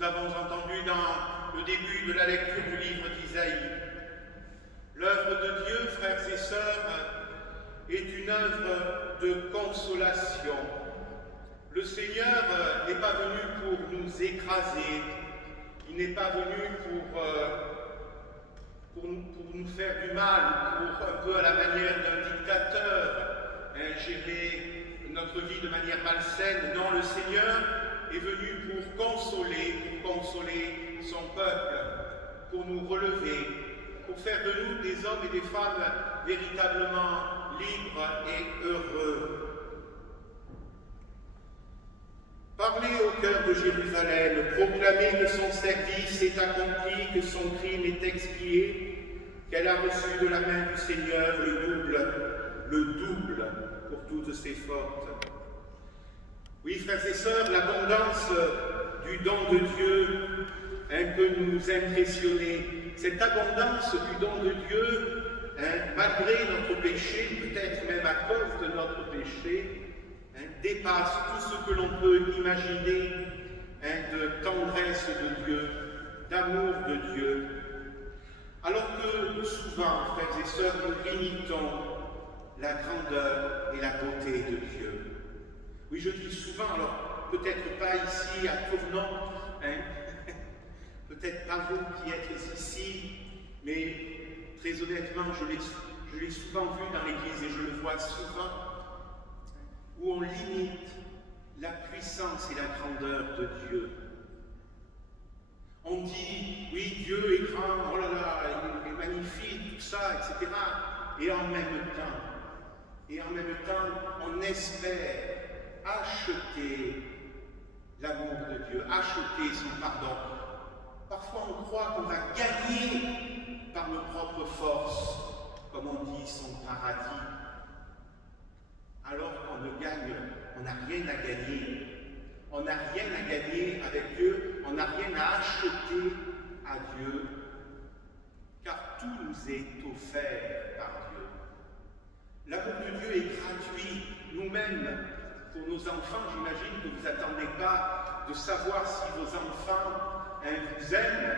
nous avons entendu dans le début de la lecture du livre d'Isaïe. L'œuvre de Dieu, frères et sœurs, est une œuvre de consolation. Le Seigneur n'est pas venu pour nous écraser, il n'est pas venu pour nous faire du mal, pour un peu à la manière d'un dictateur, gérer notre vie de manière malsaine. Non, le Seigneur est venu pour consoler son peuple, pour nous relever, pour faire de nous des hommes et des femmes véritablement libres et heureux. Parlez au cœur de Jérusalem, proclamez que son service est accompli, que son crime est expié, qu'elle a reçu de la main du Seigneur le double pour toutes ses fautes. Oui, frères et sœurs, l'abondance du don de Dieu peut nous impressionner. Cette abondance du don de Dieu, malgré notre péché, peut-être même à cause de notre péché, dépasse tout ce que l'on peut imaginer de tendresse de Dieu, d'amour de Dieu. Alors que souvent, frères et sœurs, nous limitons la grandeur et la beauté de Dieu. Oui, je dis souvent, alors peut-être pas ici à Tournon, peut-être pas vous qui êtes ici, mais très honnêtement, je l'ai souvent vu dans l'Église et je le vois souvent, où on limite la puissance et la grandeur de Dieu. On dit, oui, Dieu est grand, oh là là, il est magnifique, tout ça, etc. Et en même temps, on espère acheter l'amour de Dieu, acheter son pardon. Parfois, on croit qu'on va gagner par nos propres forces, comme on dit, son paradis. Alors qu'on ne gagne, on n'a rien à gagner. On n'a rien à gagner avec Dieu, on n'a rien à acheter à Dieu, car tout nous est offert par Dieu. L'amour de Dieu est gratuit. Nous-mêmes, pour nos enfants, j'imagine que vous n'attendez pas de savoir si vos enfants vous aiment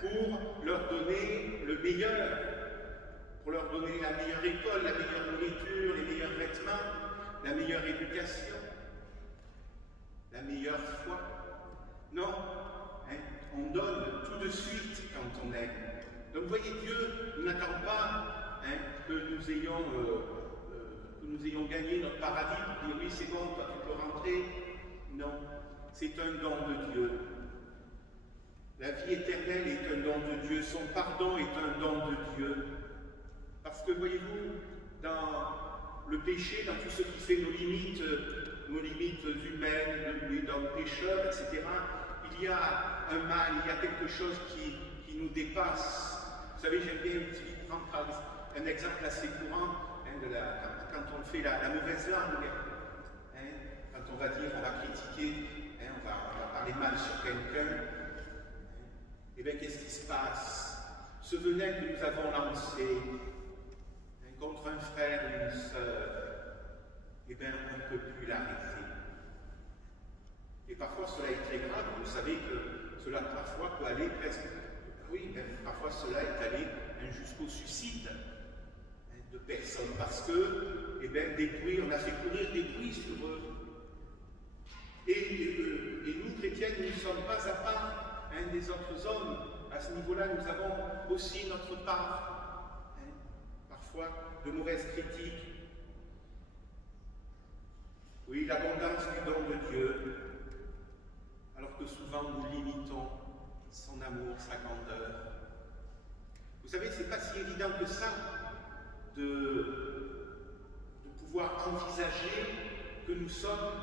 pour leur donner le meilleur, pour leur donner la meilleure école, la meilleure nourriture, les meilleurs vêtements, la meilleure éducation, la meilleure foi. Non, on donne tout de suite quand on aime. Donc vous voyez, Dieu n'attend pas que nous ayons gagné notre paradis pour dire oui c'est bon, toi tu peux rentrer. Non, c'est un don de Dieu. La vie éternelle est un don de Dieu, son pardon est un don de Dieu. Parce que voyez-vous, dans le péché, dans tout ce qui fait nos limites humaines, d'hommes pécheurs, etc., il y a un mal, il y a quelque chose qui nous dépasse. Vous savez, j'aime bien prendre un exemple assez courant quand on fait la mauvaise langue. Quand on va dire, on va critiquer, on va parler mal sur quelqu'un. Eh bien, qu'est-ce qui se passe? Ce venin que nous avons lancé contre un frère ou une sœur, eh bien, on ne peut plus l'arrêter. Et parfois, cela est très grave. Vous savez que cela, parfois, peut aller presque... Oui, parfois, cela est allé jusqu'au suicide de personnes. Parce que, eh bien, on a fait courir des bruits sur eux. Et nous, chrétiens, nous ne sommes pas à part des autres hommes. À ce niveau-là, nous avons aussi notre part. Parfois, de mauvaises critiques. Oui, l'abondance du don de Dieu, alors que souvent nous limitons son amour, sa grandeur. Vous savez, c'est pas si évident que ça de pouvoir envisager que nous sommes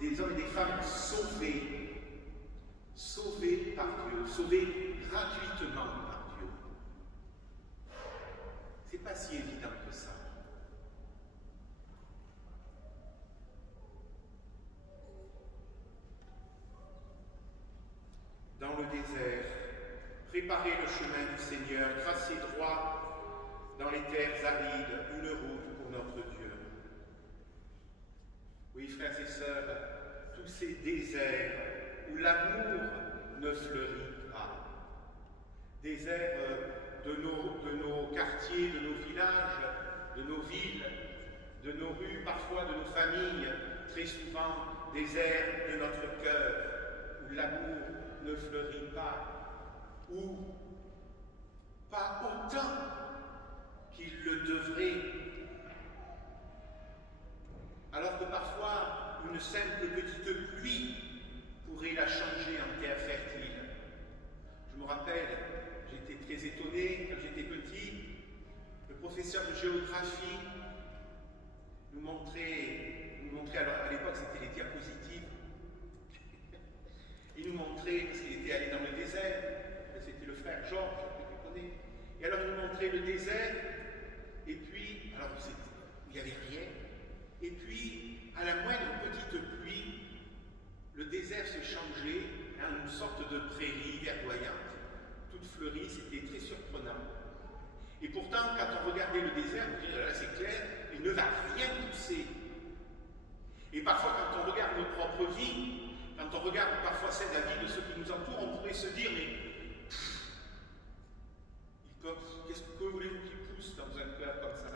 des hommes et des femmes sauvés par Dieu, sauvés gratuitement par Dieu. C'est pas si évident que ça. Dans le désert, préparez le chemin du Seigneur, tracez droit dans les terres arides une route pour notre Dieu. Oui, frères et sœurs, tous ces déserts où l'amour ne déserts de nos quartiers, de nos villages, de nos villes, de nos rues, parfois de nos familles, très souvent désert de notre cœur, où l'amour ne fleurit pas, ou pas autant qu'il le devrait. Alors que parfois, une simple petite pluie pourrait la changer en terre fertile. Je me rappelle, j'étais très étonné quand j'étais petit, le professeur de géographie nous montrait alors à l'époque c'était les diapositives, il nous montrait, parce qu'il était allé dans le désert, c'était le frère Georges, que tu connais, et alors il nous montrait le désert, et puis, alors il n'y avait rien, et puis à la moindre petite pluie, le désert se changeait en une sorte de prairie verdoyante, toute fleurie, c'était très surprenant. Et pourtant, quand on regardait le désert, on disait, là c'est clair, il ne va rien pousser. Et parfois, quand on regarde nos propres vies, quand on regarde parfois celle de la vie de ceux qui nous entourent, on pourrait se dire, mais qu'est-ce que voulez-vous qu'il pousse dans un cœur comme ça?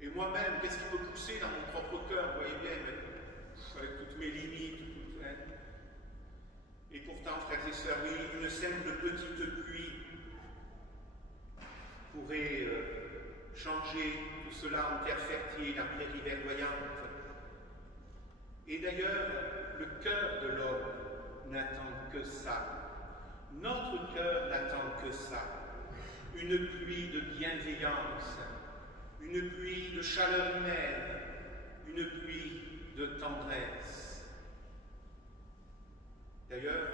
Et moi-même, qu'est-ce qui peut pousser dans mon propre cœur? Vous voyez bien, avec toutes mes limites, Et pourtant, frères et sœurs, oui, une simple petite pluie pourrait changer tout cela en terre fertile, en prairie verdoyante. Et d'ailleurs, le cœur de l'homme n'attend que ça. Notre cœur n'attend que ça. Une pluie de bienveillance, une pluie de chaleur humaine, une pluie de tendresse. D'ailleurs,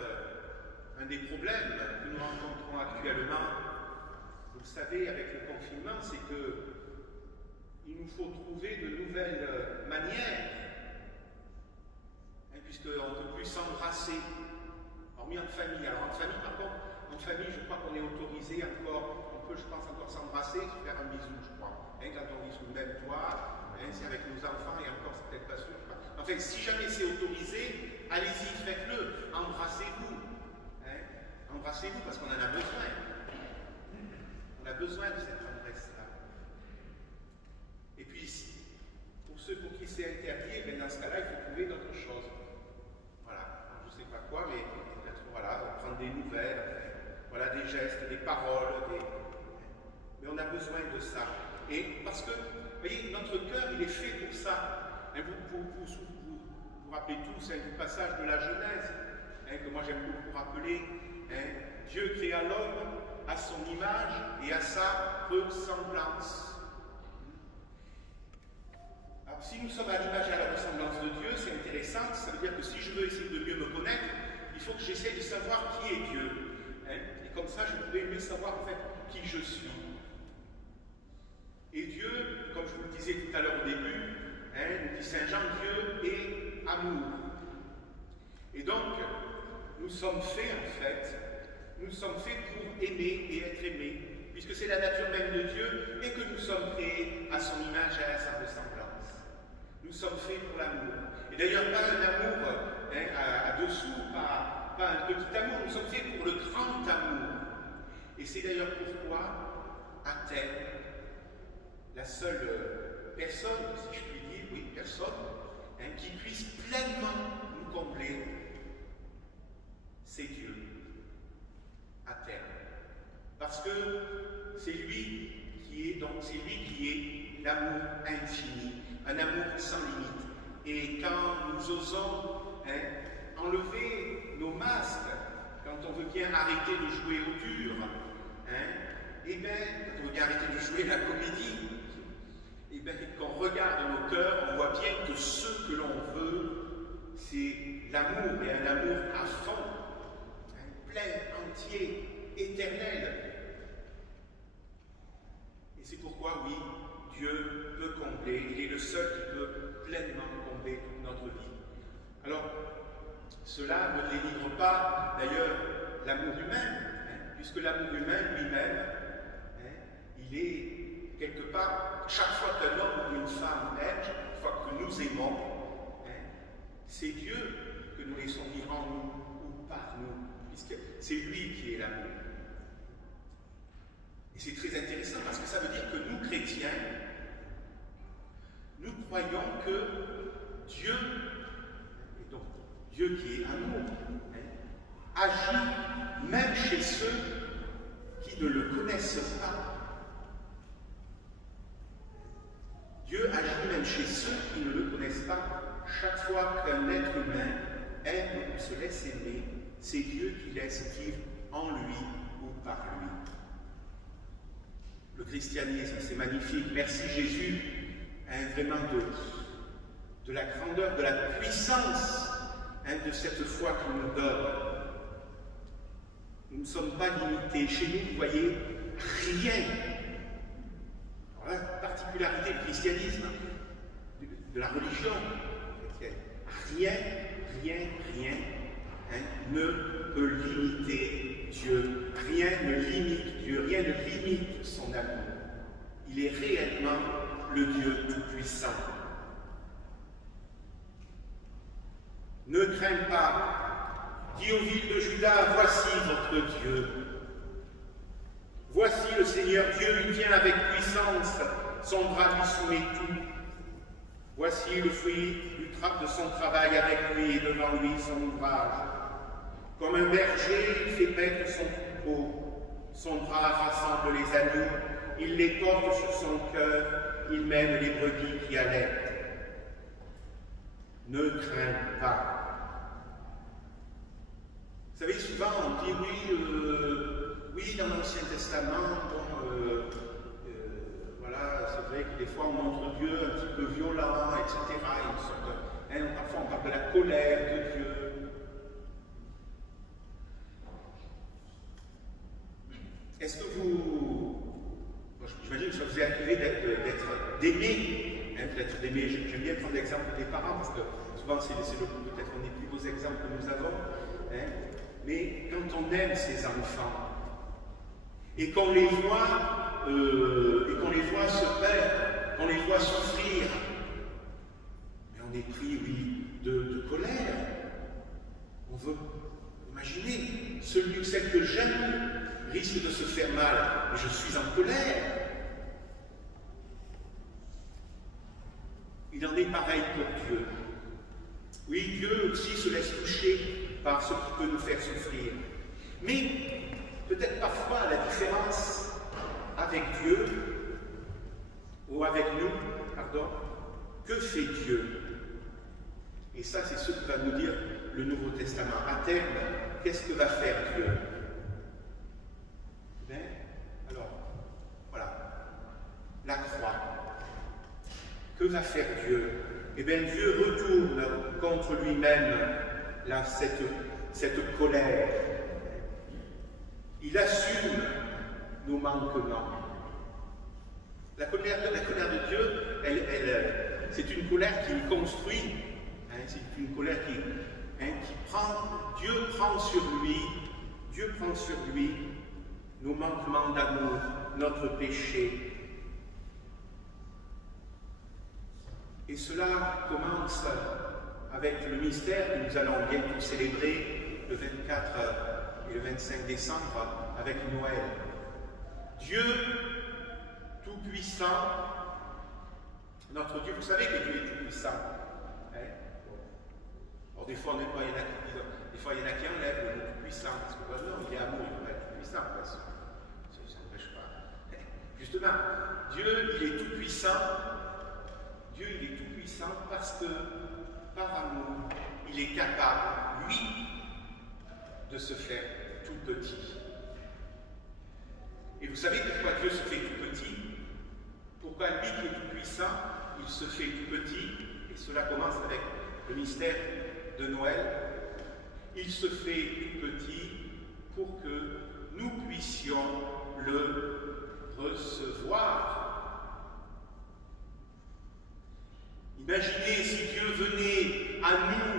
un des problèmes que nous rencontrons actuellement, vous le savez, avec le confinement, c'est qu'il nous faut trouver de nouvelles manières, puisqu'on ne peut plus s'embrasser, hormis en famille. Alors en famille, par contre, en famille, je crois qu'on est autorisé encore, on peut, je pense, encore s'embrasser, se faire un bisou, je crois. Quand on vit sous le même toit, c'est avec nos enfants, et encore, c'est peut-être pas sûr. Enfin, si jamais c'est autorisé, allez-y, faites-le, embrassez-vous. Embrassez-vous, parce qu'on en a besoin. On a besoin de cette tendresse-là. Et puis, pour ceux pour qui c'est interdit, dans ce cas-là, il faut trouver d'autres choses. Voilà, je ne sais pas quoi, mais peut-être, voilà, prendre des nouvelles, voilà, des gestes, des paroles, mais on a besoin de ça. Et parce que, vous voyez, notre cœur, il est fait pour ça. Vous rappelez tous du passage de la Genèse, que moi j'aime beaucoup rappeler. Dieu créa l'homme à son image et à sa ressemblance. Alors, si nous sommes à l'image et à la ressemblance de Dieu, c'est intéressant, ça veut dire que si je veux essayer de mieux me connaître, il faut que j'essaie de savoir qui est Dieu. Et comme ça, je pourrais mieux savoir en fait qui je suis. Et Dieu, comme je vous le disais tout à l'heure au début, nous dit Saint Jean, Dieu est amour. Et donc, nous sommes faits en fait, nous sommes faits pour aimer et être aimés, puisque c'est la nature même de Dieu et que nous sommes créés à son image et à sa ressemblance. Nous sommes faits pour l'amour. Et d'ailleurs, pas un amour à dessous, pas un petit amour, nous sommes faits pour le grand amour. Et c'est d'ailleurs pourquoi, à terme, la seule personne, si je puis dire, oui, personne, qui puisse pleinement nous combler, c'est Dieu, à terme. Parce que c'est lui qui est l'amour infini, un amour sans limite. Et quand nous osons enlever nos masques, quand on veut bien arrêter de jouer au dur, quand on veut bien arrêter de jouer la comédie, quand on regarde nos cœurs, on voit bien que ce que l'on veut, c'est l'amour, et un amour à fond, plein, entier, éternel. Et c'est pourquoi, oui, Dieu peut combler, il est le seul qui peut pleinement combler toute notre vie. Alors, cela ne dénigre pas, d'ailleurs, l'amour humain, puisque l'amour humain lui-même, il est quelque part, chaque fois qu'un homme ou une femme aime, chaque fois que nous aimons, c'est Dieu que nous laissons vivre en nous ou par nous, puisque c'est lui qui est l'amour. Et c'est très intéressant parce que ça veut dire que nous, chrétiens, nous croyons que Dieu, et donc Dieu qui est amour, agit même chez ceux qui ne le connaissent pas. Dieu agit même chez ceux qui ne le connaissent pas. Chaque fois qu'un être humain aime ou se laisse aimer, c'est Dieu qui laisse vivre en lui ou par lui. Le christianisme, c'est magnifique. Merci Jésus, vraiment de la grandeur, de la puissance de cette foi qu'il nous donne. Nous ne sommes pas limités. Chez nous, vous voyez, rien. Alors la particularité du christianisme, de la religion chrétienne, rien ne peut limiter Dieu. Rien ne limite Dieu, rien ne limite son amour. Il est réellement le Dieu tout-puissant. Ne crains pas, dis aux villes de Juda, voici votre Dieu. Voici le Seigneur Dieu, il vient avec puissance, son bras lui soumet tout. Voici le fruit de son travail avec lui et devant lui son ouvrage. Comme un berger, il fait paître son troupeau, son bras rassemble les agneaux, il les porte sur son cœur, il mène les brebis qui allaitent. Ne crains pas. Vous savez, souvent on dit oui, dans l'Ancien Testament, voilà, c'est vrai que des fois on montre Dieu un petit peu violent, etc. Parfois on parle de la colère de Dieu. Est-ce que j'imagine que ça vous est arrivé d'aimer, d'être d'aimer. J'aime bien prendre l'exemple des parents parce que souvent c'est peut-être un des plus beaux exemples que nous avons. Mais quand on aime ses enfants et qu'on les voit se perdre, qu'on les voit souffrir, mais on est pris, oui, de colère. On veut imaginer celui ou celle que j'aime risque de se faire mal, et je suis en colère. Il en est pareil pour Dieu. Oui, Dieu aussi se laisse toucher par ce qui peut nous faire souffrir. Mais peut-être parfois la différence avec Dieu, ou avec nous, pardon, que fait Dieu? Et ça, c'est ce que va nous dire le Nouveau Testament. À terme, qu'est-ce que va faire Dieu? Alors, voilà, la croix. Que va faire Dieu? Eh bien, Dieu retourne contre lui-même cette colère. Il assume nos manquements. La colère de Dieu, c'est une colère qui construit. C'est une colère qui prend. Dieu prend sur lui nos manquements d'amour, notre péché. Et cela commence avec le mystère que nous allons bientôt célébrer le 24 et le 25 décembre avec Noël. Dieu tout-puissant, notre Dieu, vous savez que Dieu est tout-puissant. Alors des fois, il y en a qui enlèvent le mot tout-puissant, parce que non, il est amour, il ne peut pas être tout-puissant, parce que ça n'empêche pas. Justement, Dieu, il est tout-puissant. Dieu, il est tout-puissant parce que, par amour, il est capable, lui, de se faire tout petit. Et vous savez pourquoi Dieu se fait tout petit? Pourquoi lui qui est tout-puissant, il se fait tout petit? Et cela commence avec le mystère de Noël. Il se fait tout petit pour que nous puissions le recevoir. Imaginez si Dieu venait à nous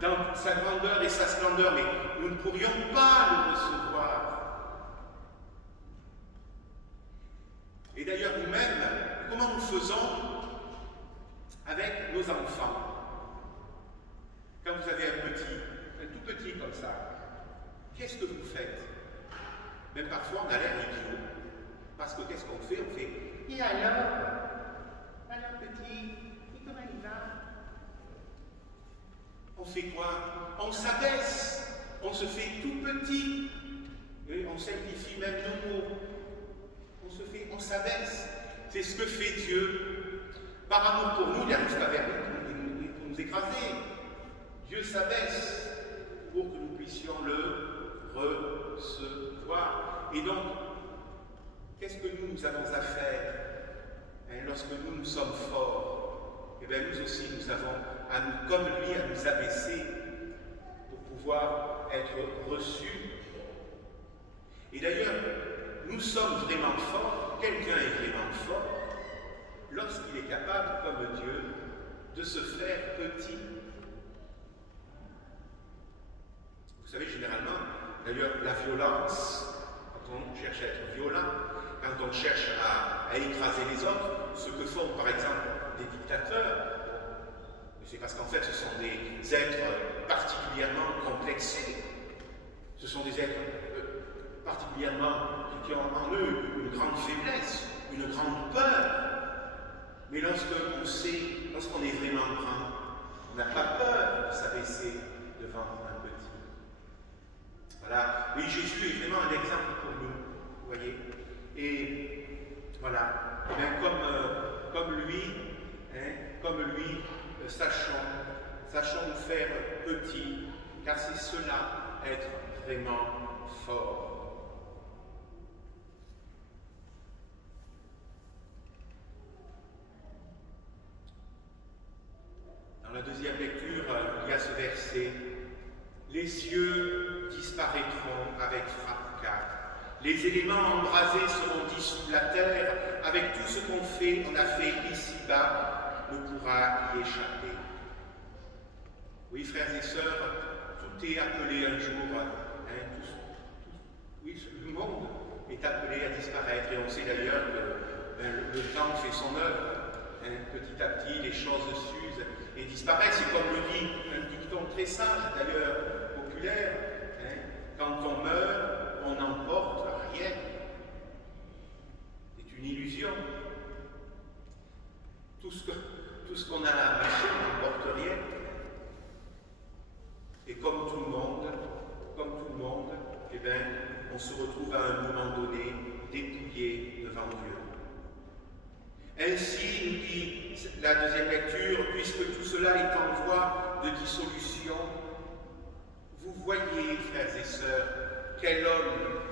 dans toute sa grandeur et sa splendeur, mais nous ne pourrions pas le recevoir. Et d'ailleurs, nous-mêmes, comment nous faisons avec nos enfants? Quand vous avez un tout petit comme ça, qu'est-ce que vous faites? Même parfois, on a l'air idiot. Parce que qu'est-ce qu'on fait? On fait « Et alors petit, et comment il va ?» On fait quoi? On s'abaisse, on se fait tout petit, et on simplifie même nos mots. On s'abaisse. C'est ce que fait Dieu. Par amour pour nous, il arrive jusqu'à vers nous pour nous écraser. Dieu s'abaisse pour que nous puissions le recevoir. Et donc, qu'est-ce que nous avons à faire lorsque nous sommes forts? Eh bien, nous aussi, nous avons, comme lui, à nous abaisser pour pouvoir être reçus. Et d'ailleurs, nous sommes vraiment forts, quelqu'un est vraiment fort, lorsqu'il est capable, comme Dieu, de se faire petit. Vous savez, généralement, d'ailleurs, la violence, quand on cherche à être violent, quand on cherche à écraser les autres, ce que font par exemple des dictateurs, c'est parce qu'en fait ce sont des êtres particulièrement complexés, ce sont des êtres particulièrement qui ont en eux une grande faiblesse, une grande peur. Mais lorsqu'on est vraiment grand, on n'a pas peur de s'abaisser devant un petit. Voilà. Oui, Jésus est vraiment un exemple pour nous, vous voyez. Et voilà. Et bien, comme lui, sachons nous faire petits, car c'est cela, être vraiment fort. Dans la deuxième lecture, il y a ce verset. Les cieux disparaîtront avec fracas. Les éléments embrasés seront dissous de la terre. Avec tout ce on a fait ici-bas, ne pourra y échapper. Oui, frères et sœurs, tout est appelé un jour. Oui, le monde est appelé à disparaître. Et on sait d'ailleurs que le temps fait son œuvre. Petit à petit, les choses s'usent et disparaissent. C'est comme le dit un dicton très sage, d'ailleurs populaire. Quand on meurt, on n'emporte rien. C'est une illusion. Tout ce qu'on a amassé, on n'emporte rien. Et comme tout le monde, eh bien, on se retrouve à un moment donné dépouillé devant Dieu. Ainsi, nous dit la deuxième lecture, puisque tout cela est en voie de dissolution, vous voyez, frères et sœurs, quel homme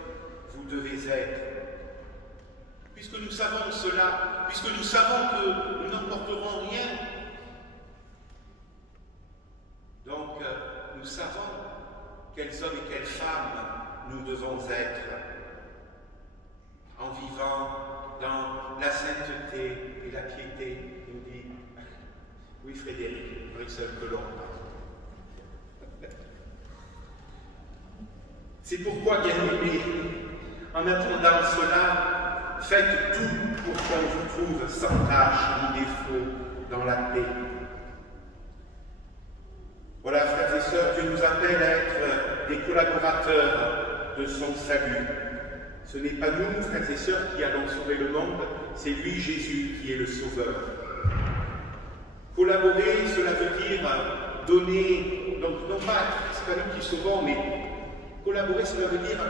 vous devez être. Puisque nous savons cela, puisque nous savons que nous n'emporterons rien, donc nous savons quels hommes et quelles femmes nous devons être en vivant dans la sainteté et la piété. Il nous dit, oui Frédéric, Bruxelles Colomb. C'est pourquoi, bien-aimés, en attendant cela, faites tout pour qu'on vous trouve sans tâche ni défaut dans la paix. Voilà, frères et sœurs, Dieu nous appelle à être des collaborateurs de son salut. Ce n'est pas nous, frères et sœurs, qui allons sauver le monde, c'est lui, Jésus, qui est le Sauveur. Collaborer, cela veut dire donner, donc non pas, c'est pas nous qui sauvons, mais collaborer, cela veut dire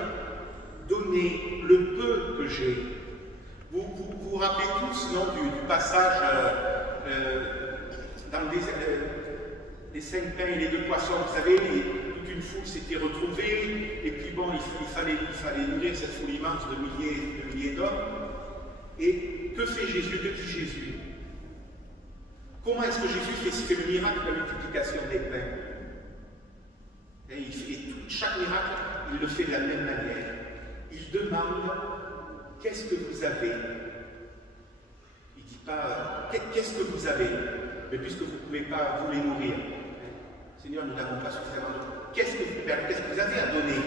donner le peu que j'ai. Vous vous rappelez tous, non, du passage dans les 5 pains et les 2 poissons, vous savez, toute une foule s'était retrouvée, et puis bon, il fallait nourrir cette foule immense de milliers d'hommes. Et que fait Jésus? Que dit Jésus? Comment est-ce que Jésus fait le miracle de la multiplication des pains? Chaque miracle, il le fait de la même manière. Il demande, qu'est-ce que vous avez? Il ne dit pas, qu'est-ce que vous avez? Mais puisque vous ne pouvez pas vous les nourrir, Seigneur, nous n'avons pas suffisamment de... Qu'est-ce que vous avez à donner?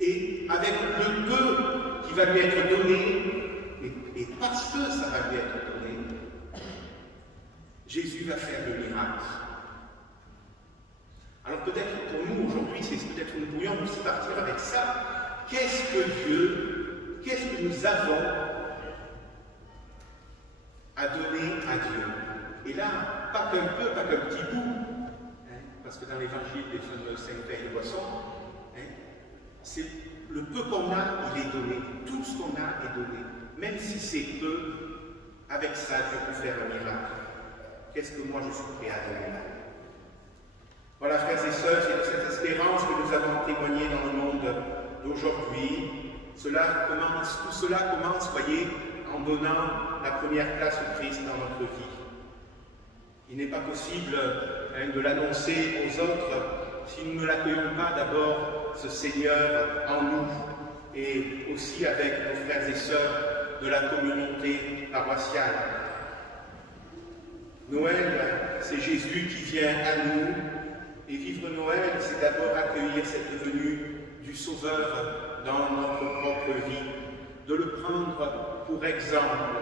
Et avec le peu qui va lui être donné, et parce que ça va lui être donné, Jésus va faire le miracle. Alors peut-être pour nous aujourd'hui, c'est peut-être nous pourrions aussi partir avec ça. Qu'est-ce que qu'est-ce que nous avons à donner à Dieu. Et là, pas qu'un peu, pas qu'un petit bout, hein, parce que dans l'évangile des fameux 5 pains et poissons, hein, c'est le peu qu'on a, il est donné. Tout ce qu'on a est donné. Même si c'est peu, avec ça, Dieu peut faire un miracle. Qu'est-ce que moi je suis prêt à donner là? Voilà, frères et sœurs, c'est de cette espérance que nous avons témoigné dans le monde d'aujourd'hui. Tout cela commence, voyez, en donnant la première place au Christ dans notre vie. Il n'est pas possible hein, de l'annoncer aux autres si nous ne l'accueillons pas d'abord, ce Seigneur, en nous, et aussi avec nos frères et sœurs de la communauté paroissiale. Noël, c'est Jésus qui vient à nous, et vivre Noël, c'est d'abord accueillir cette venue du Sauveur dans notre propre vie, de le prendre pour exemple.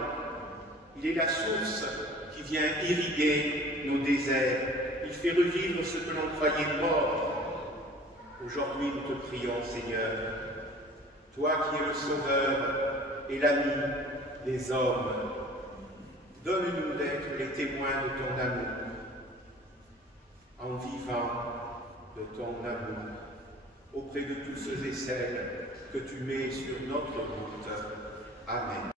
Il est la source qui vient irriguer nos déserts. Il fait revivre ce que l'on croyait mort. Aujourd'hui, nous te prions, Seigneur, toi qui es le Sauveur et l'ami des hommes, donne-nous d'être les témoins de ton amour, en vivant de ton amour auprès de tous ceux et celles que tu mets sur notre route. Amen.